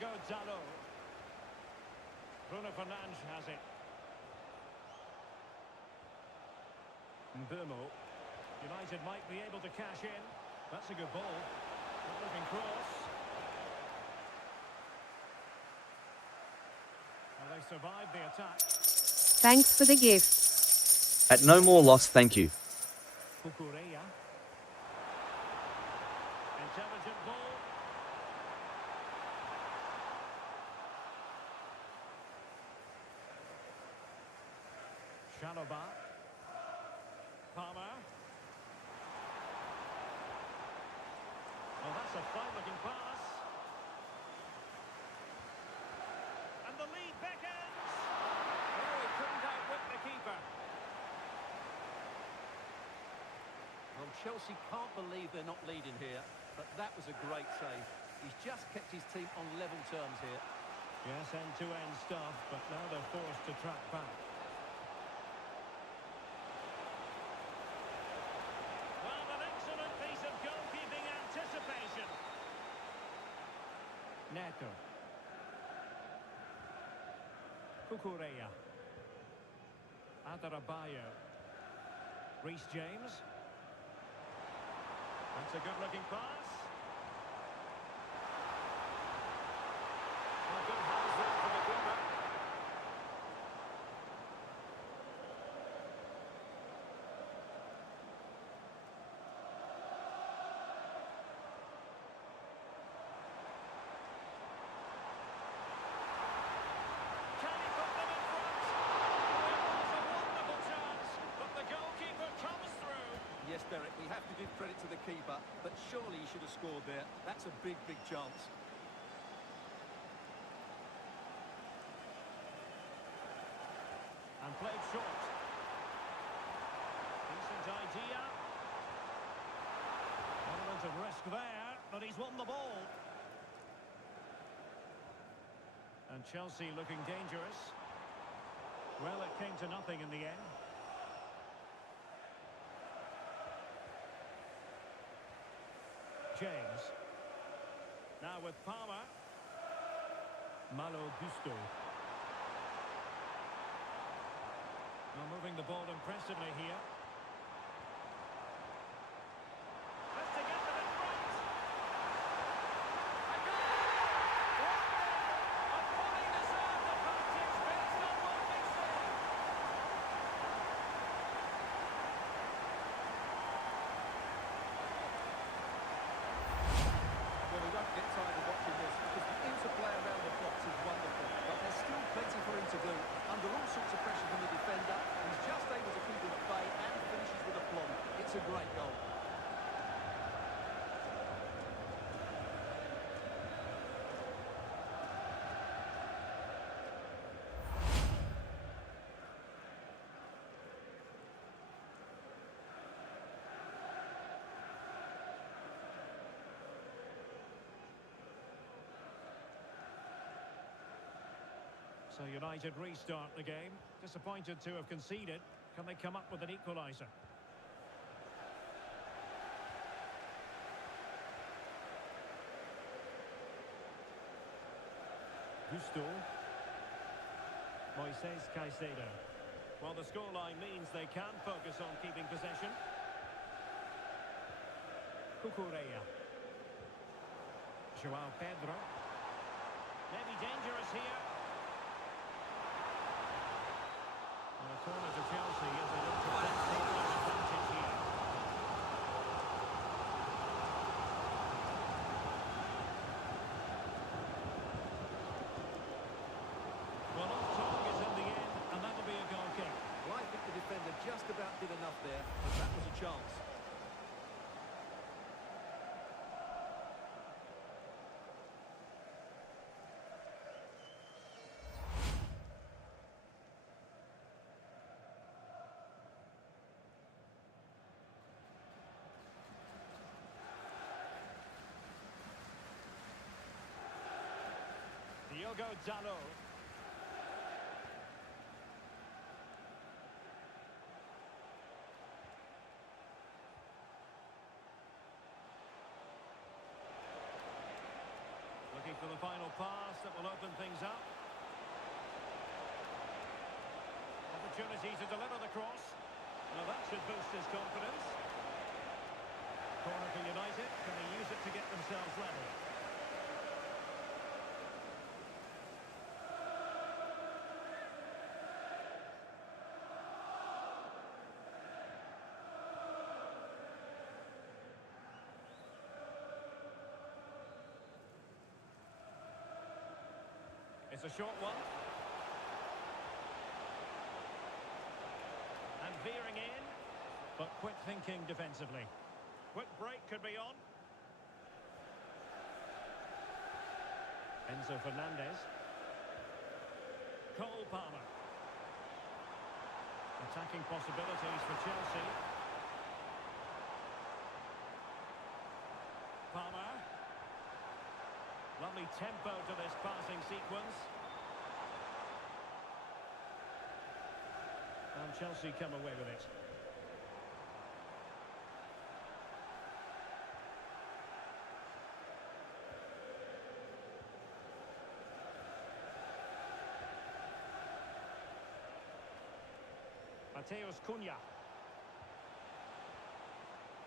Diogo Dalot. Bruno Fernandes has it. Mbumo. United might be able to cash in. That's a good ball. Good looking cross. Well, they survived the attack. Thanks for the gift. At no more loss, thank you. Kukureya. Intelligent ball. Chalobah. Palmer. Oh, that's a fine-looking pass. And the lead beckons. Oh, he couldn't outwit the keeper. Well, Chelsea can't believe they're not leading here, but that was a great save. He's just kept his team on level terms here. Yes, end-to-end stuff, but now they're forced to track back. Well, an excellent piece of goalkeeping anticipation. Neto. Kukureya. Adarabioyo. Reece James. That's a good-looking pass. A good hands there from the keeper. Can he put them in front? Oh, it was a wonderful chance, but the goalkeeper comes through. Yes, Derek, we have to give credit to the keeper, but surely he should have scored there. That's a big, big chance. And played short. Decent idea. Element of risk there, but he's won the ball. And Chelsea looking dangerous. Well, it came to nothing in the end. James. Now with Palmer. Malo Gusto. Well, moving the ball impressively here. Has to get them in front. A goal! 1-0. A fully deserved advantage based on what we see. Well, we won't get tired of watching this because the interplay around the box is wonderful, but there's still plenty for him to do. Under all sorts of pressure from the defender, he's just able to keep it at bay and finishes with aplomb. It's a great goal. So United restart the game. Disappointed to have conceded. Can they come up with an equaliser? Gusto. Moises Caicedo. Well, the scoreline means they can focus on keeping possession. Kukureya. João Pedro. Maybe dangerous here. And a corner to Chelsea as they look to press the advantage here. Well, off target in the end, and that'll be a goal kick. Well, I think the defender just about did enough there, but that was a chance. Diogo Dalot. Looking for the final pass. that will open things up. Opportunity to deliver the cross. Now that should boost his confidence. Corner for United. Can they use it to get themselves level? It's a short one. And veering in, but quick thinking defensively. Quick break could be on. Enzo Fernandez. Cole Palmer. Attacking possibilities for Chelsea. Palmer. Lovely tempo to this passing sequence. And Chelsea come away with it. Mateus Cunha.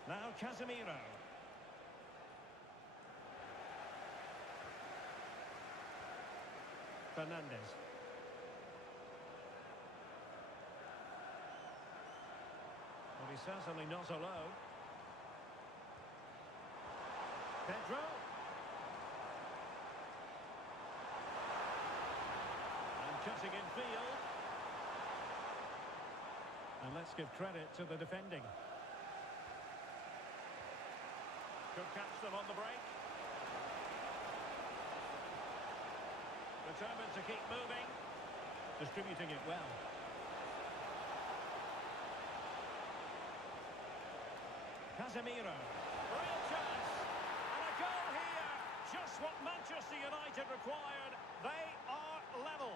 Now Casemiro. Fernandez. Well, he's certainly not alone. Pedro. And cutting in field. And let's give credit to the defending. Could catch them on the break. Determined to keep moving. Distributing it well. Casemiro. Real chance. And a goal here. Just what Manchester United required. They are level.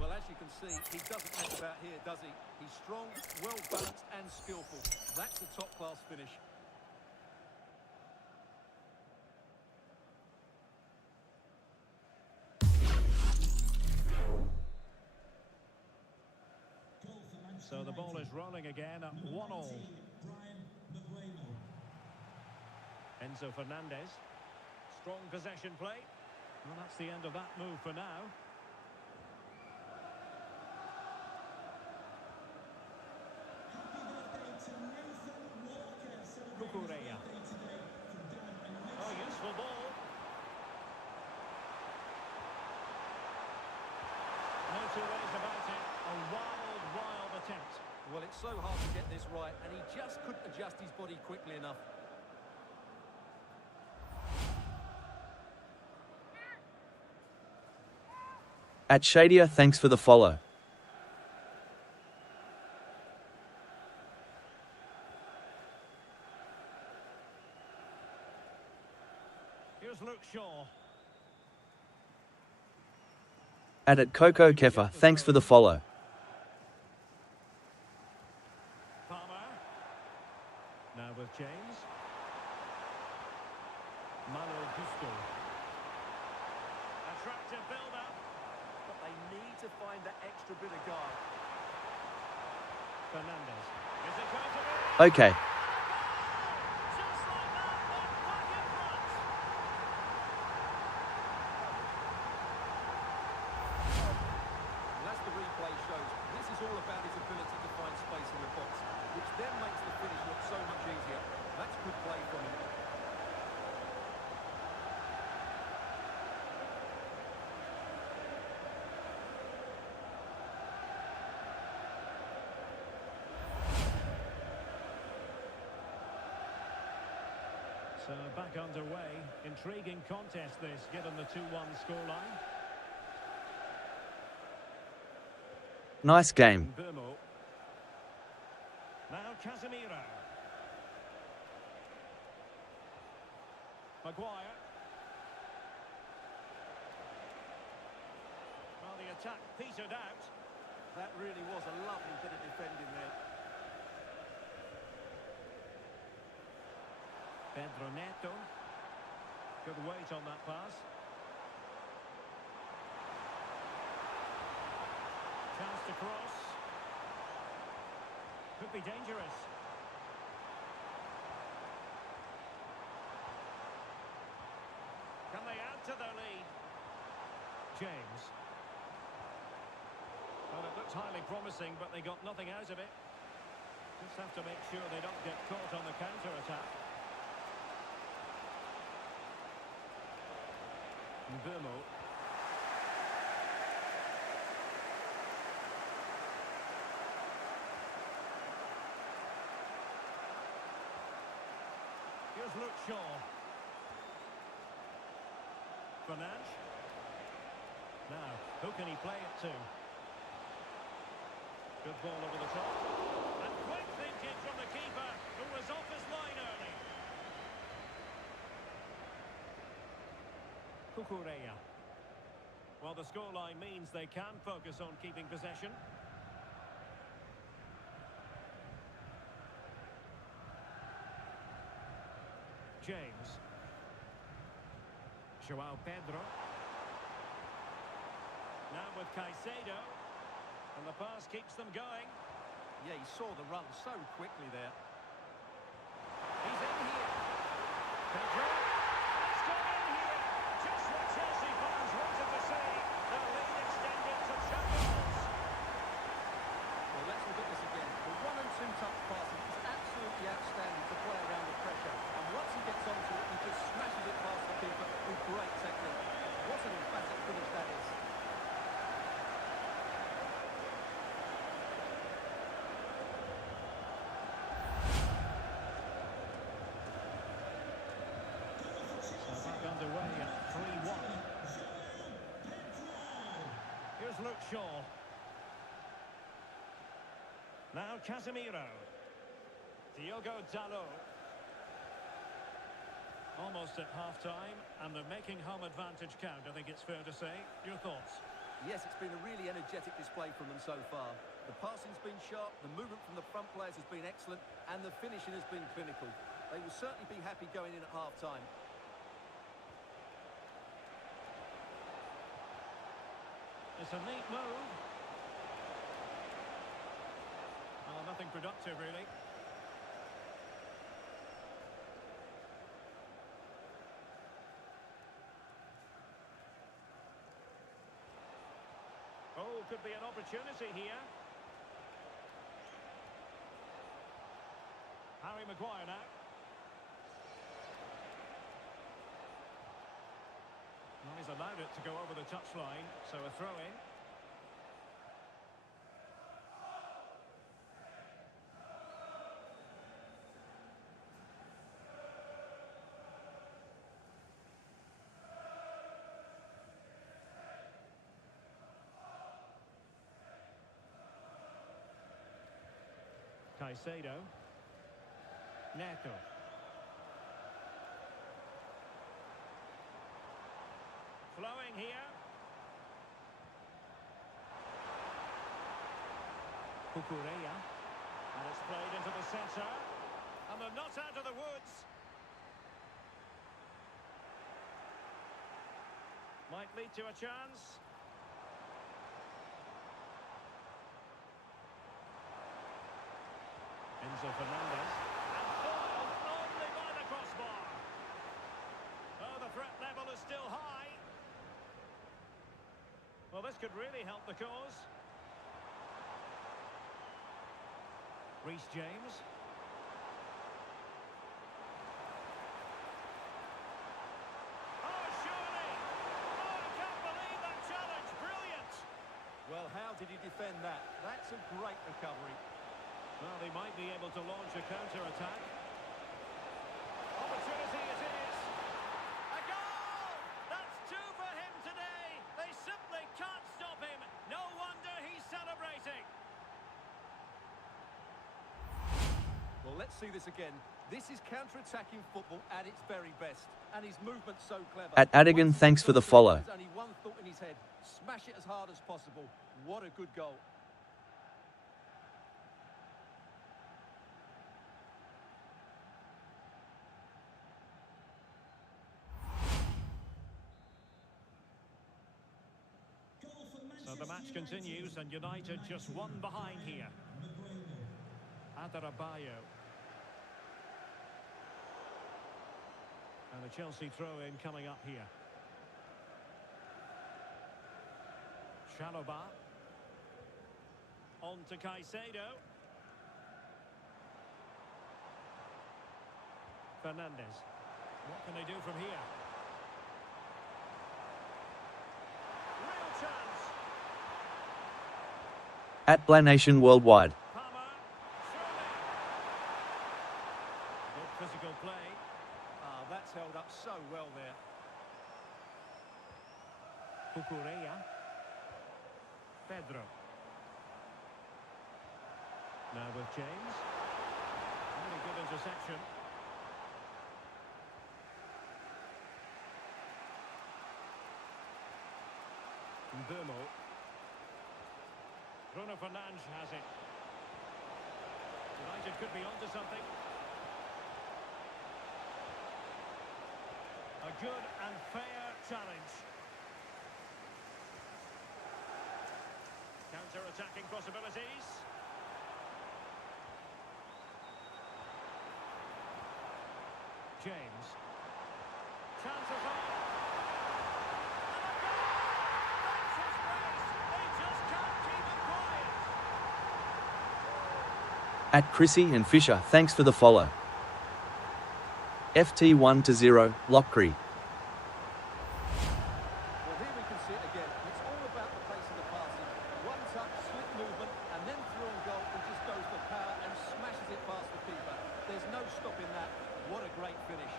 Well, as you can see, he doesn't mess about here, does he? He's strong, well-balanced and skillful. That's a top-class finish. So the ball is rolling again at 1-1. Enzo Fernandez. Strong possession play. Well, that's the end of that move for now. Cucurella. Oh, useful ball. No two ways about it. A wild attempt. Well, it's so hard to get this right, and he just couldn't adjust his body quickly enough. At Shadia, thanks for the follow. Here's Luke Shaw. At Coco Kefa, thanks for the follow. Palmer. Now with James. Malo Gusto. Attractive build-up. But they need to find that extra bit of guard. Fernandez. Is it going to be? Okay. Just like that, one back in front. And as the replay shows, this is all about his ability to find space in the box, which then makes the finish look so much easier. That's good play from him. So back underway. Intriguing contest this, given the 2-1 scoreline. Nice game. Burmo. Now Casemiro. Maguire. Well, the attack petered out. That really was a lovely bit of defending there. Pedro Neto. Good weight on that pass. Chance to cross. Could be dangerous. Can they add to their lead? James. Well, it looks highly promising, but they got nothing out of it. Just have to make sure they don't get caught on the counter-attack. Mbumo. Here's Luke Shaw. Fernandes. Now, who can he play it to? Good ball over the top. And quick thinking from the keeper, who was off his line early. Cucurella. Well, the scoreline means they can focus on keeping possession. James. João Pedro. Now with Caicedo. And the pass keeps them going. Yeah, he saw the run so quickly there. He's in here. Pedro. Let's go in here. Just what Chelsea fans wanted to see. Their lead extended to 2 goals. Well, let's look at this again. The 1- and 2-touch passing is absolutely outstanding to play around the pressure. And once he gets onto it, he just smashes it past the keeper with great technique. What an emphatic finish that is. So back underway at 3-1. Here's Luke Shaw. Now Casemiro. Diogo Dalot. Almost at half-time, and they're making home advantage count, I think it's fair to say. Your thoughts? Yes, it's been a really energetic display from them so far. The passing's been sharp, the movement from the front players has been excellent, and the finishing has been clinical. They will certainly be happy going in at half-time. It's a neat move. Oh, nothing productive, really. Oh, could be an opportunity here. Harry Maguire now. Well, he's allowed it to go over the touchline, so a throw-in. Caicedo. Neto. Flowing here. Cucurella. And it's played into the centre. And they're not out of the woods. Might lead to a chance. Enzo Fernandez. And foiled only by the crossbar. Oh, the threat level is still high. Well, this could really help the cause. Reece James. Oh, surely! Oh, I can't believe that challenge. Brilliant! Well, how did he defend that? That's a great recovery. Well, they might be able to launch a counter-attack. Opportunity it is. A goal! That's 2 for him today. They simply can't stop him. No wonder he's celebrating. Well, let's see this again. This is counter-attacking football at its very best. And his movement's so clever. At Adigan, thanks for the follow. There's only one thought in his head. Smash it as hard as possible. What a good goal. match continues and United just one behind here. Dboy. And a Chelsea throw-in coming up here. Chalobah. On to Caicedo. Fernandez. What can they do from here? Real chance. At Blanation Worldwide. Palmer. Surely. Good physical play. Ah, that's held up so well there. Cucurella. Pedro. Now with James. Really good interception. Mbomo. Bruno Fernandes has it. United could be onto something. A good and fair challenge. Counter-attacking possibilities. James. Chances on. At Chrissy and Fisher, thanks for the follow. FT 1-0, Lockcree. Well, here we can see it again. It's all about the pace of the passing. One touch, slick movement, and then through on goal, he just goes for power and smashes it past the keeper. There's no stopping that. What a great finish.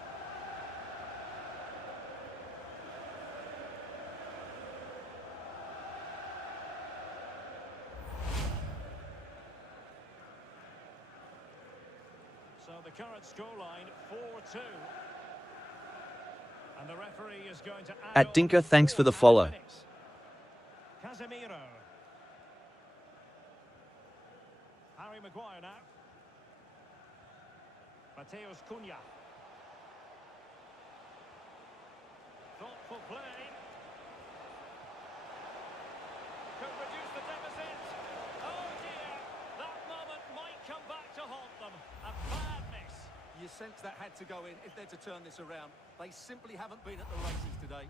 So the current scoreline 4-2. And the referee is going to add At Dinker, on thanks for the 4 follow. minutes. Casemiro. Harry Maguire now. Mateus Cunha. Thoughtful play. Could reduce the deficit. Oh dear. That moment might come back to haunt them. A bad miss. You sense that had to go in if they're to turn this around. They simply haven't been at the races today.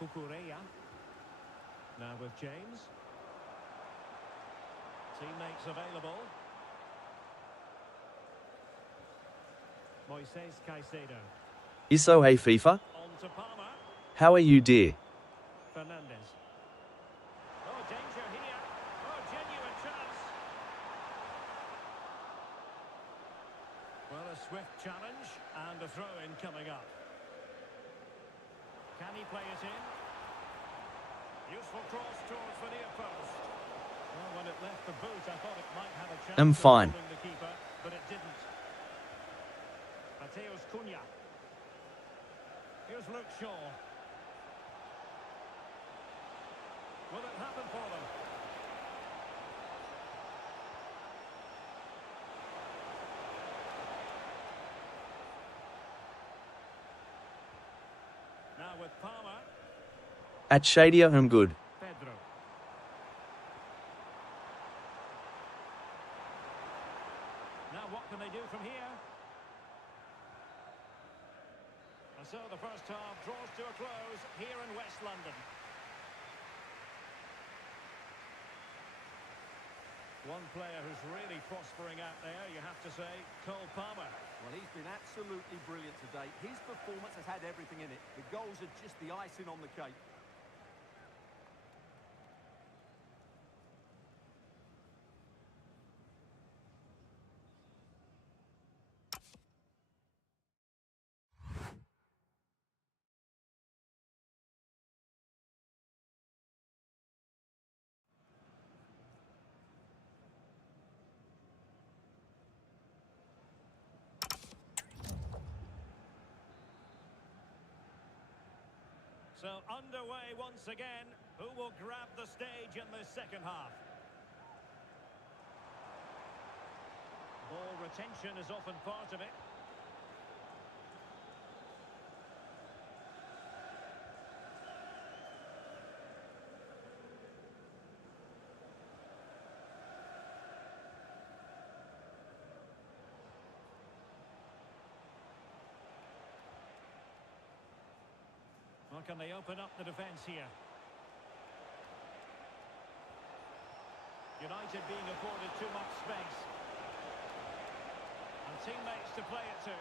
Cucurella. Now with James. Teammates available. Moises Caicedo. Isso hey FIFA? On to Palmer. How are you, dear? Fernandez. Oh, danger here. Oh, genuine chance. Well, a swift challenge and a throw-in coming up. Can he play it in? Useful cross towards the near post. Well, when it left the boot, I thought it might have a chance I'm of fine. fooling the keeper, but it didn't. Mateus Cunha. Here's Luke Shaw. Will it happen for them? Now with Palmer. At Shadia, I'm good. Pedro. Now what can they do from here? And so the first half draws to a close here in West London. One player who's really prospering out there, you have to say, Cole Palmer. Well, he's been absolutely brilliant today. His performance has had everything in it. The goals are just the icing on the cake. So underway once again. Who will grab the stage in the second half? Ball retention is often part of it. Well, can they open up the defence here? United being afforded too much space. And teammates to play it to.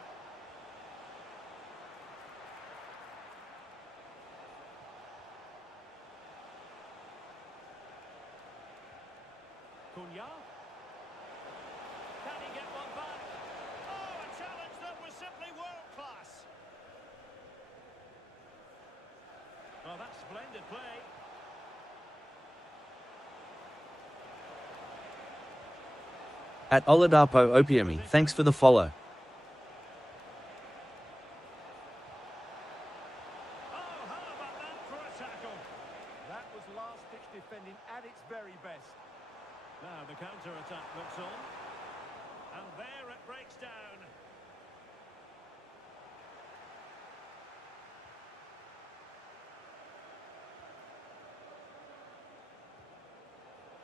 Cunha. Can he get one back? Oh, a challenge that was simply world class. Well, that's splendid play. At Oladapo Opiemi, thanks for the follow. Oh, how about that for a tackle? That was last-ditch defending at its very best. Now the counter-attack looks on. And there it breaks down.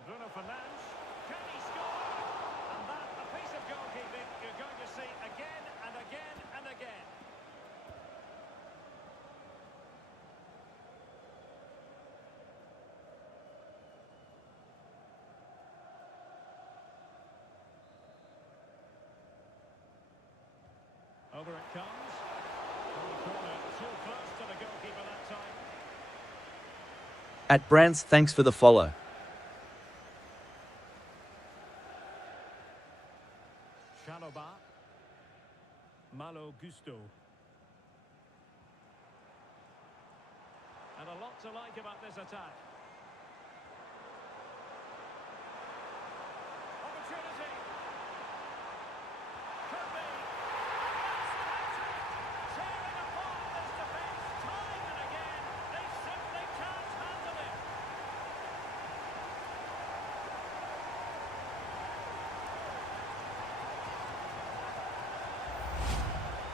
Bruno Fernandes. Can he score? And that, a piece of goalkeeping you're going to see again and again and again. Over it comes. On the corner, too close to the goalkeeper that time. At Brands, thanks for the follow. Chalobah. Malo Gusto. And a lot to like about this attack. Opportunity. Could be. Tearing apart this defence time and again. They simply can't handle it.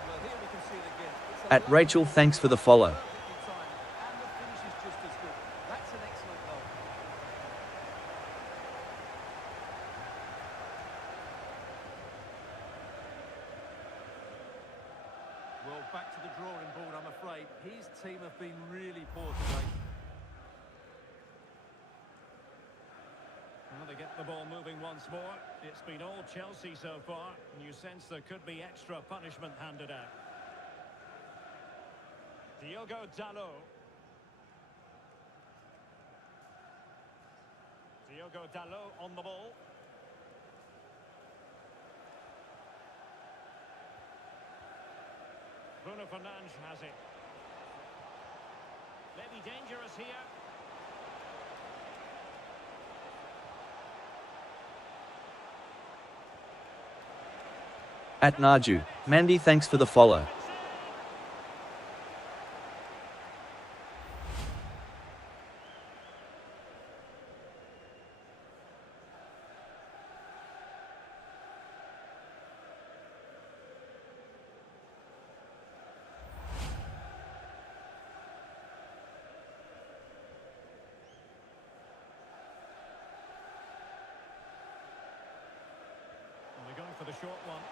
Well, here we can see it again. It's a At lovely Rachel, ball, thanks for the follow. perfectly timed, and the finish is just as good. That's an excellent goal. Well, back to the drawing board, I'm afraid. His team have been really poor today. Well, they get the ball moving once more. It's been all Chelsea so far, and you sense there could be extra punishment handed out. Diogo Dalot. Diogo Dalot on the ball. Bruno Fernandes has it. Maybe dangerous here. At Naju, Mandy, thanks for the follow. And they're going for the short one.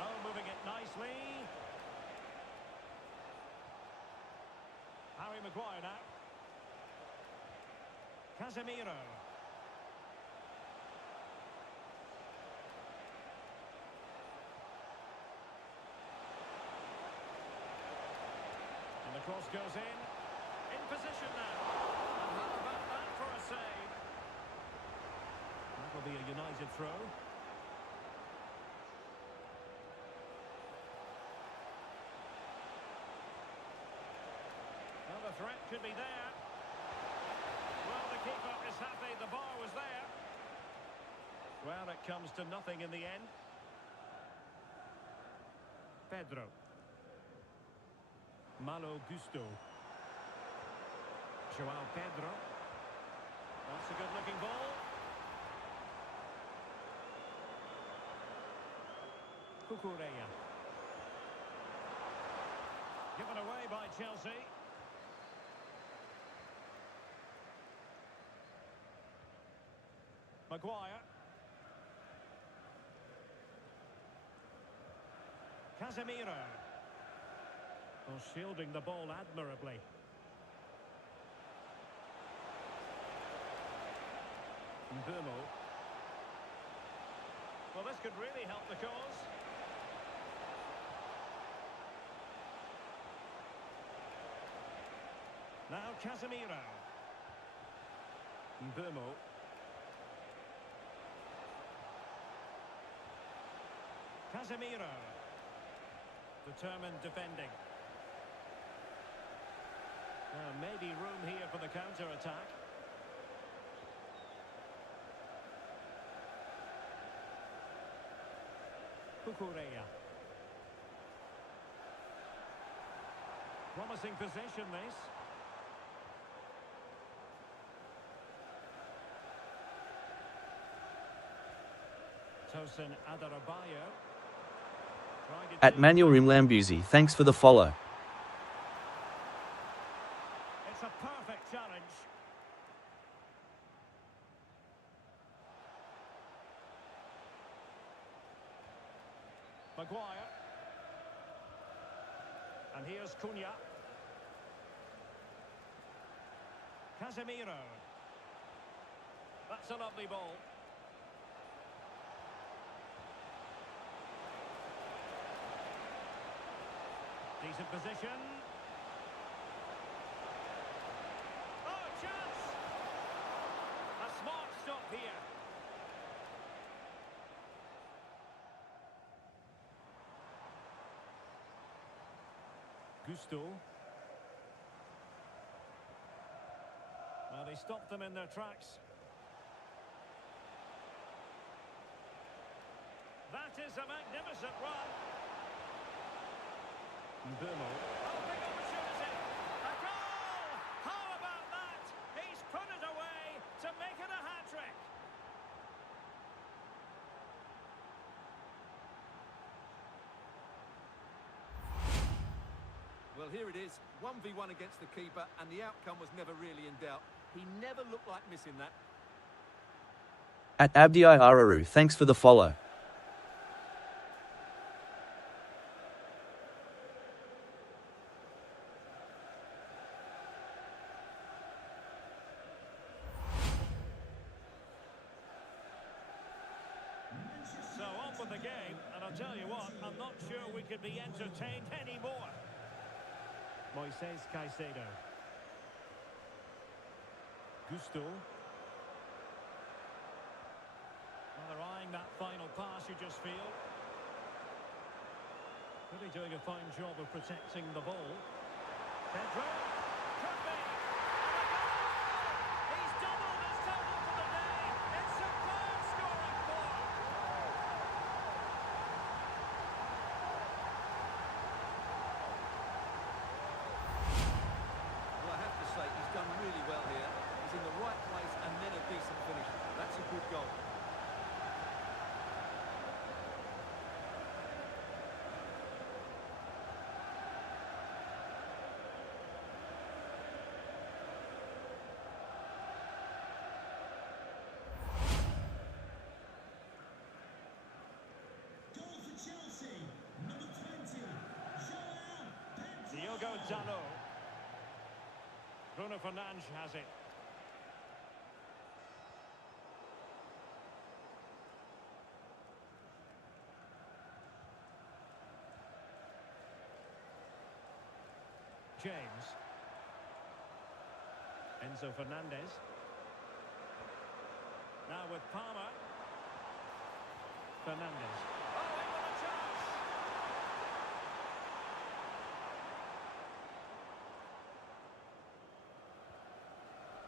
Oh, moving it nicely. Harry Maguire now. Casemiro. And the cross goes in. In position now. And how about that for a save? That will be a United throw. Well, the threat could be there. Well, the keeper is happy the bar was there. Well, it comes to nothing in the end. Pedro. Malo Gusto. Joao Pedro. That's a good-looking ball. Cucurella. Given away by Chelsea. Maguire. Casemiro. Well, shielding the ball admirably. Mbumo. Well, this could really help the cause. Now Casemiro. Mbumo. Casemiro. Determined defending. Maybe room here for the counter-attack. Cucurella. Promising possession, this. Tosin Adarabioyo. At Manuel Rimlambuzi, thanks for the follow. It's a perfect challenge. Maguire. And here's Cunha. Casemiro. That's a lovely ball. Decent position. Oh, chance! A smart stop here. Gusto. Well, they stopped them in their tracks. That is a magnificent run. Mbumo. Oh, big opportunity. A goal! How about that? He's put it away to make it a hat-trick. Well, here it is, 1v1 against the keeper, and the outcome was never really in doubt. He never looked like missing that. At Abdi Araru, thanks for the follow. So on with the game, and I'll tell you what, I'm not sure we could be entertained anymore. Moises Caicedo. Gusto. Well, they're eyeing that final pass, you just feel. Really doing a fine job of protecting the ball. Pedro. Could be. And a goal! He's doubled his total for the day. It's superb scoring form. Well, I have to say, he's done really well here. He's in the right place and then a decent finish. That's a good goal. Diogo Dalot. Bruno Fernandes has it. James. Enzo Fernandez. Now with Palmer. Fernandez. Oh, he got a chance!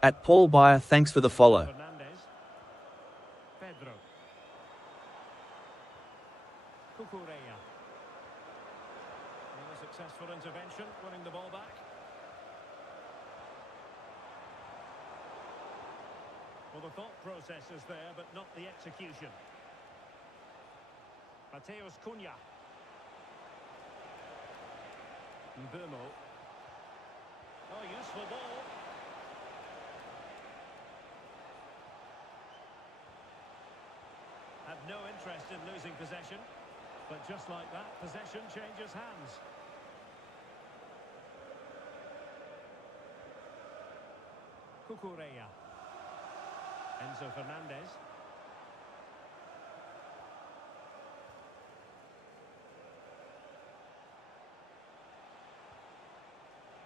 At Paul Bayer, thanks for the follow. Fernandez. Pedro. Cucurella. the thought process is there, but not the execution. Mateus Cunha. Mbumo. Oh, useful ball. Have no interest in losing possession. But just like that, possession changes hands. Cucurella. Enzo Fernandez.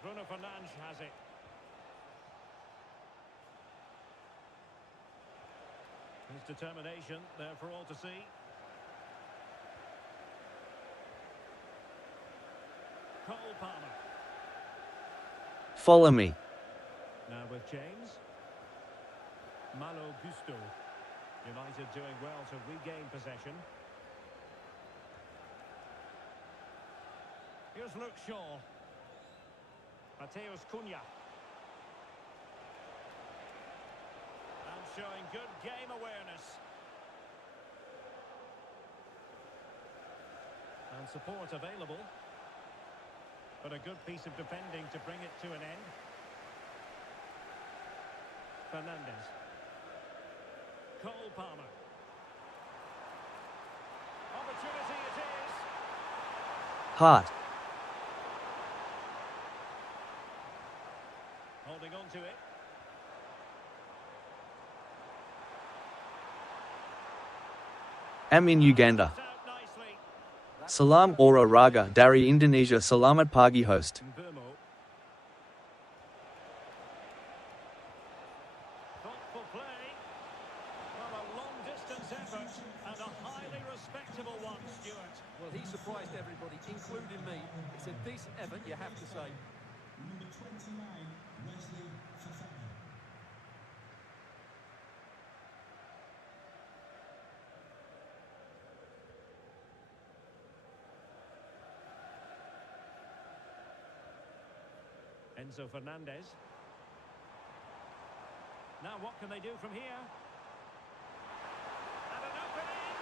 Bruno Fernandes has it. His determination there for all to see. Cole Palmer. Follow me. Now with James. Malo Gusto. United doing well to regain possession. Here's Luke Shaw. Mateus Cunha. And showing good game awareness. And support available. But a good piece of defending to bring it to an end. Fernandez. Cole Palmer. Opportunity it is. Hart. Holding on to it. Am in Uganda. Out nicely. Salam Ora Raga Dari Indonesia Salamat Pagi host. Mbumo. Thoughtful play. Well, a long-distance effort and a highly respectable one, Stuart. Well, he surprised everybody, including me. It's a decent effort, you have to say. Enzo Fernandez. Now what can they do from here? And an opening!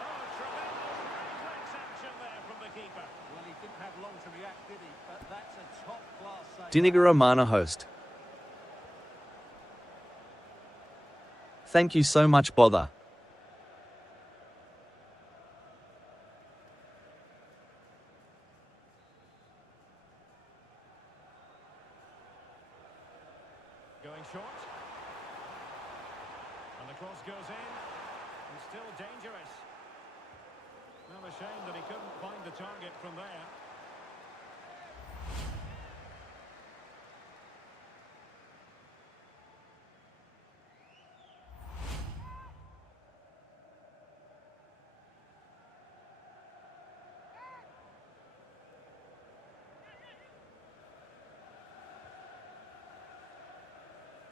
Oh, tremendous reflex action there from the keeper. Well, he didn't have long to react, did he? But that's a top-class save. Dinigara Mana host. Thank you so much, bother. Going short. And the cross goes in. And still dangerous. Well, a shame that he couldn't find the target from there.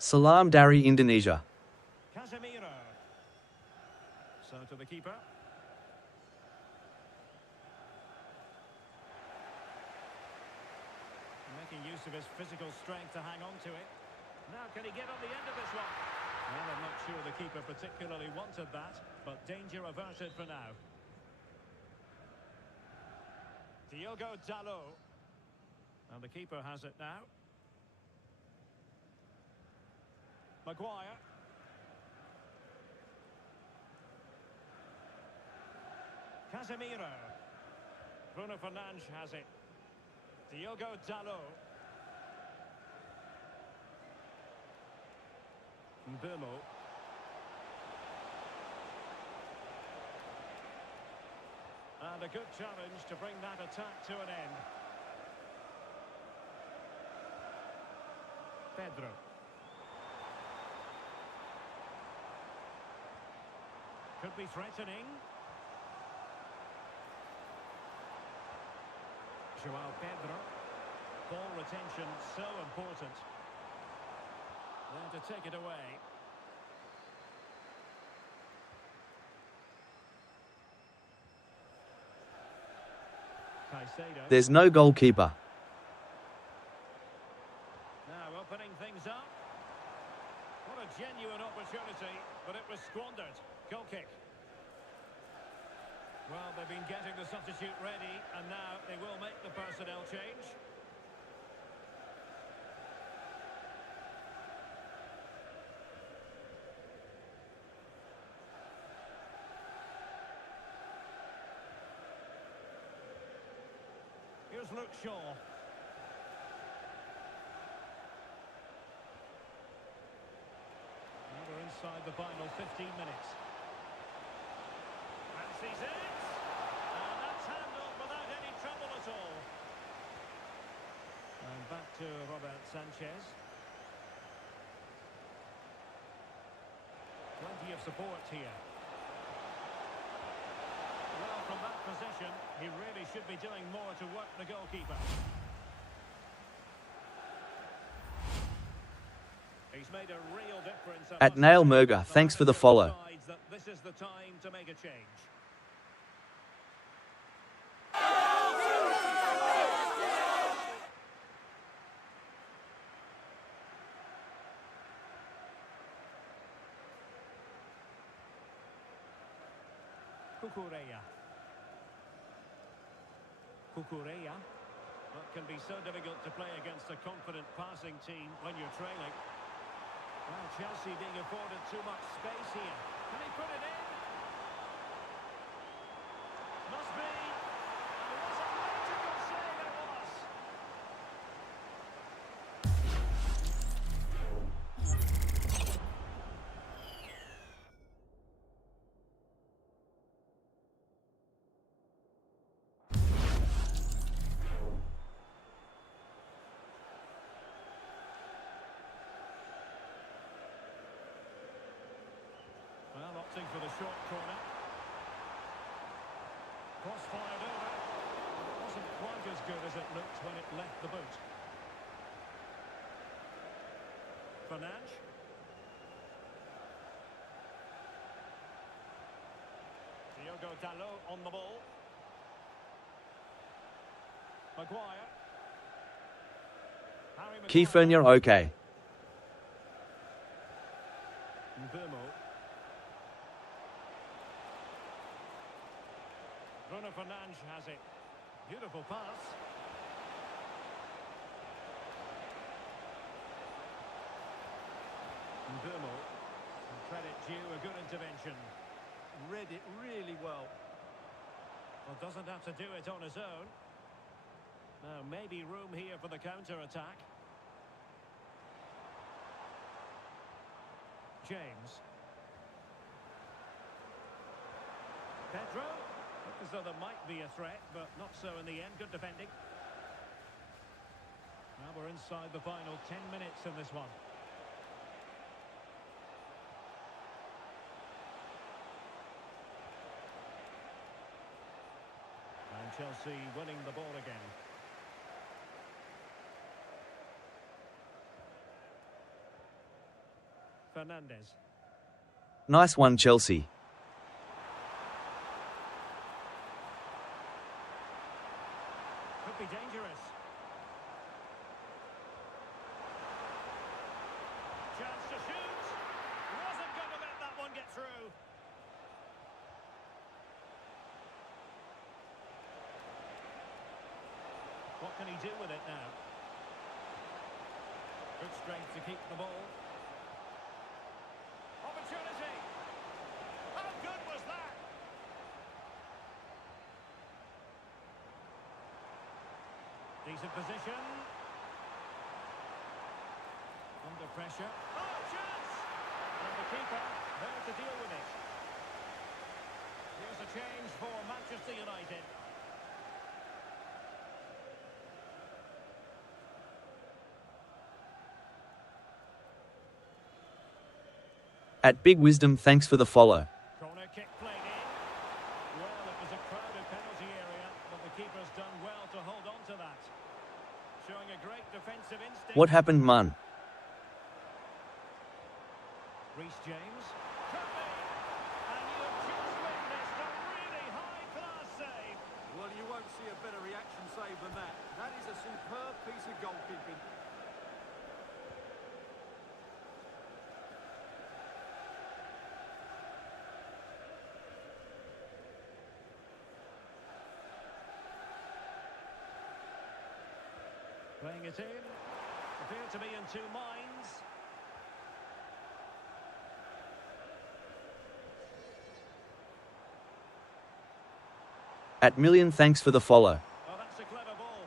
Salam Dari Indonesia. Casemiro. So to the keeper. Making use of his physical strength to hang on to it. Now can he get on the end of this one? Well, I'm not sure the keeper particularly wanted that, but danger averted for now. Diogo Dalot. And the keeper has it now. Maguire. Casemiro. Bruno Fernandes has it. Diogo Dalot. Mbumo. And a good challenge to bring that attack to an end. Pedro. Could be threatening. Joao Pedro. Ball retention so important. There to take it away. Caicedo. There's no goalkeeper. Now opening things up. What a genuine opportunity, but it was squandered. Goal kick. Well, they've been getting the substitute ready, and now they will make the personnel change. Here's Luke Shaw. Now we're inside the final 15 minutes. Fancies it. And that's handled without any trouble at all. And back to Robert Sanchez. Plenty of support here. Well, from that position, he really should be doing more to work the goalkeeper. He's made a real difference. At Nail Murga, thanks for the follow. This is the time to make a change. Cucurella. That can be so difficult to play against a confident passing team when you're trailing. Well, Chelsea being afforded too much space here. Can he put it in? Must be. And it was a wonderful save, it was. Well, opting for the short corner. Cross fired over. It wasn't quite as good as it looked when it left the boot. Fernandes. Diogo Dalot on the ball. Maguire. Harry Maguire. Kiefer, okay. Mbemo. Bruno Fernandes has it. Beautiful pass. Mbemo. Credit due, a good intervention. Read it really well. Well, doesn't have to do it on his own. Now, maybe room here for the counter-attack. James. Pedro. Looked as though there might be a threat, but not so in the end. Good defending. Now we're inside the final 10 minutes in this one. And Chelsea winning the ball again. Fernandes. Nice one, Chelsea. Could be dangerous. Chance to shoot. Wasn't going to let that one get through. What can he do with it now? Good strength to keep the ball. Opportunity. How good was that? Decent position. Under pressure. Oh, chance! And the keeper there to deal with it. Here's a change for Manchester United. At Big Wisdom, thanks for the follow. Corner kick played in. Well, it was a crowded penalty area, but the keeper's done well to hold on to that. Showing a great defensive instinct. What happened, man? Reece James. Could be. And you have just witnessed a really high-class save. Well, you won't see a better reaction save than that. That is a superb piece of goalkeeping. Playing it in. Appear to be in two minds. At million thanks for the follow. Oh, that's a clever ball.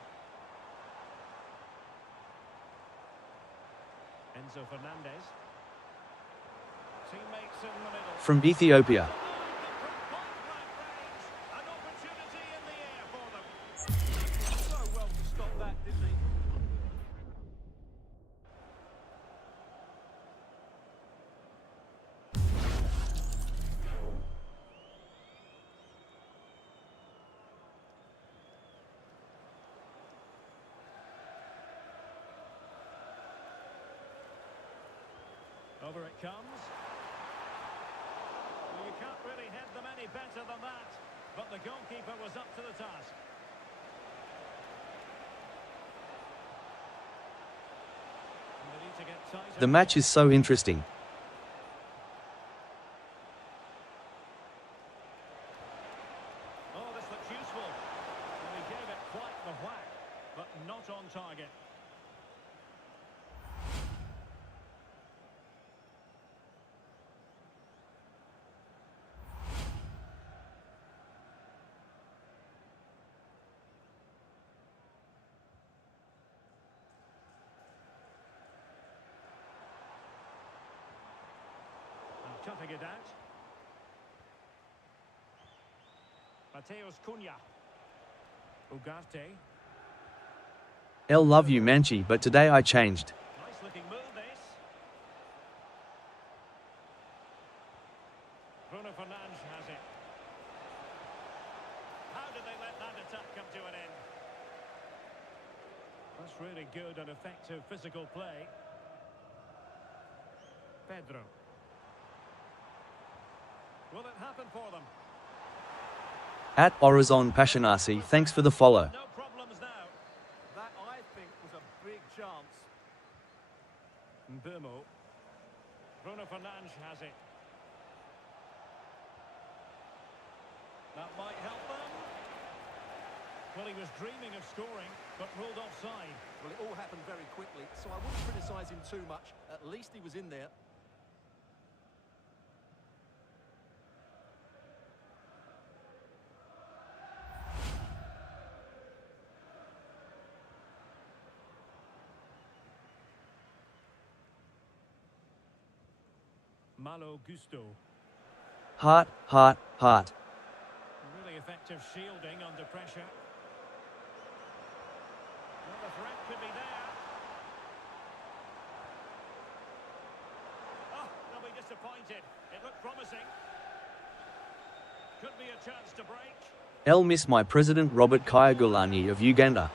Enzo Fernandez. Teammates in the middle. From Ethiopia. An opportunity in the air for them. So well to stop that, didn't he? Over it comes. Well, you can't really head them any better than that. But the goalkeeper was up to the task. And they need to get tighter. The match is so interesting. Oh, this looks useful. Well, he gave it quite the whack, but not on target. Toughing it out. Mateus Cunha. Ugarte. L love you Manchi, but today I changed. Nice looking move this. Bruno Fernandes has it. How did they let that attack come to an end? That's really good and effective physical play. Pedro. Will it happen for them? At Orizon Passionasi, thanks for the follow. No problems now. That, I think, was a big chance. Mbumo. Bruno Fernandes has it. That might help them. Well, he was dreaming of scoring, but ruled offside. Well, it all happened very quickly, so I wouldn't criticise him too much. At least he was in there. Malo Gusto. Heart, heart, heart. Really effective shielding under pressure. Well, the threat could be there. Oh, they'll be disappointed. It looked promising. Could be a chance to break. L miss my President Robert Kyagulanyi of Uganda.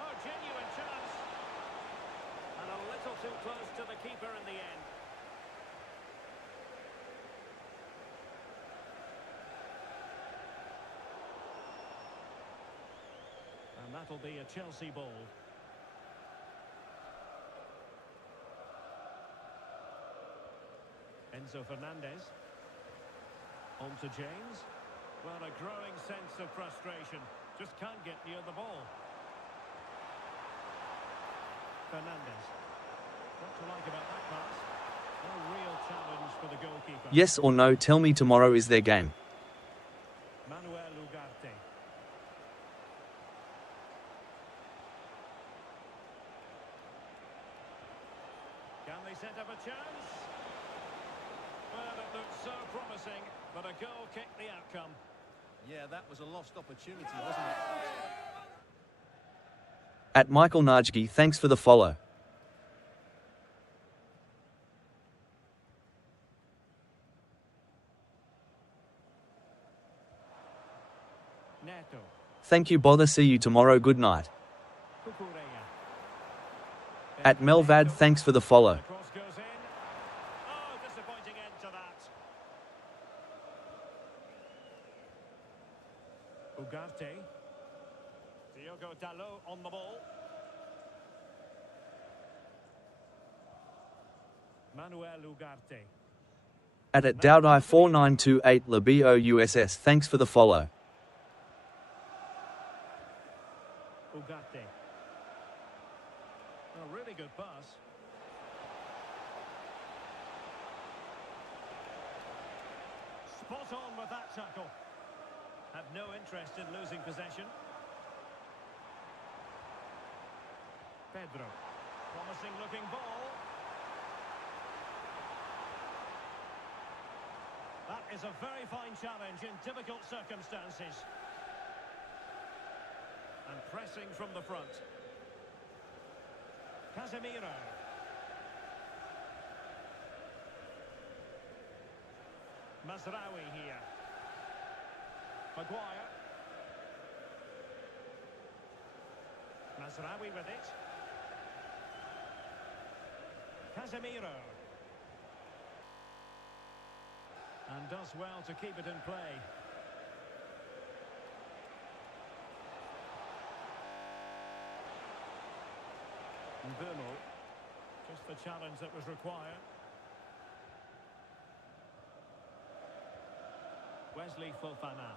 Oh, genuine chance. And a little too close to the keeper in the end. And that'll be a Chelsea ball. Enzo Fernandez. On to James. Well, a growing sense of frustration. Just can't get near the ball. Fernandez. What to like about that pass? A real challenge for the goalkeeper. Yes or no, tell me tomorrow is their game. Manuel Ugarte. Can they set up a chance? Well, it looked so promising, but a goal kicked the outcome. Yeah, that was a lost opportunity, wasn't it? At Michael Najgi, thanks for the follow. Neto. Thank you bother, see you tomorrow, good night. Cucurella. At Melvad, thanks for the follow. The cross goes in. Oh, disappointing end to that. Ugarte. Diogo Dalot on the ball. Manuel Ugarte. At Dowdai 4928 Labio USS, thanks for the follow. 50. A really good pass. Spot on with that tackle. Have no interest in losing possession. Pedro. Promising looking ball. That is a very fine challenge in difficult circumstances. And pressing from the front. Casemiro. Mazraoui here. Maguire. Mazraoui with it. Casemiro. And does well to keep it in play. Mbumo. Just the challenge that was required. Wesley Fofana.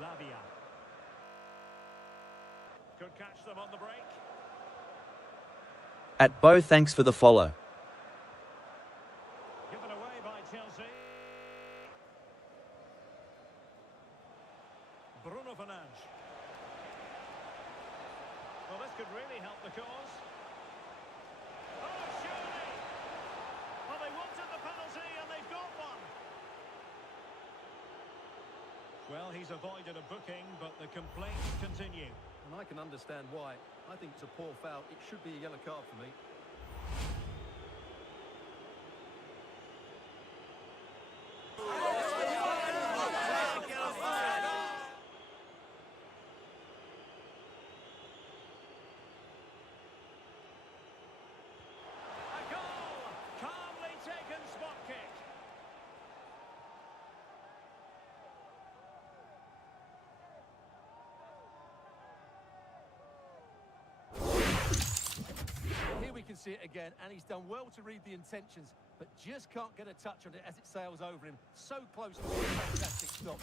Lavia. Could catch them on the break. Dboy, thanks for the follow. Given away by Chelsea. Bruno Fernandes. Well, this could really help the cause. Oh, surely! Well, they wanted the penalty and they've got one. Well, he's avoided a booking, but the complaints continue. And I can understand why. I think it's a poor foul. It should be a yellow card for me. A goal! Calmly taken spot kick. Here we can see it again, and he's done well to read the intentions, but just can't get a touch on it as it sails over him. So close to a fantastic stop.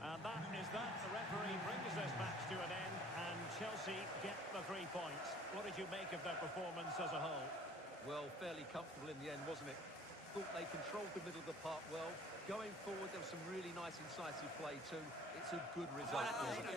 And that is that. The referee brings this match to an end, and Chelsea get the 3 points. What did you make of their performance as a whole? Well, fairly comfortable in the end, wasn't it? Thought they controlled the middle of the park well. Going forward, there was some really nice incisive play too. It's a good result for them.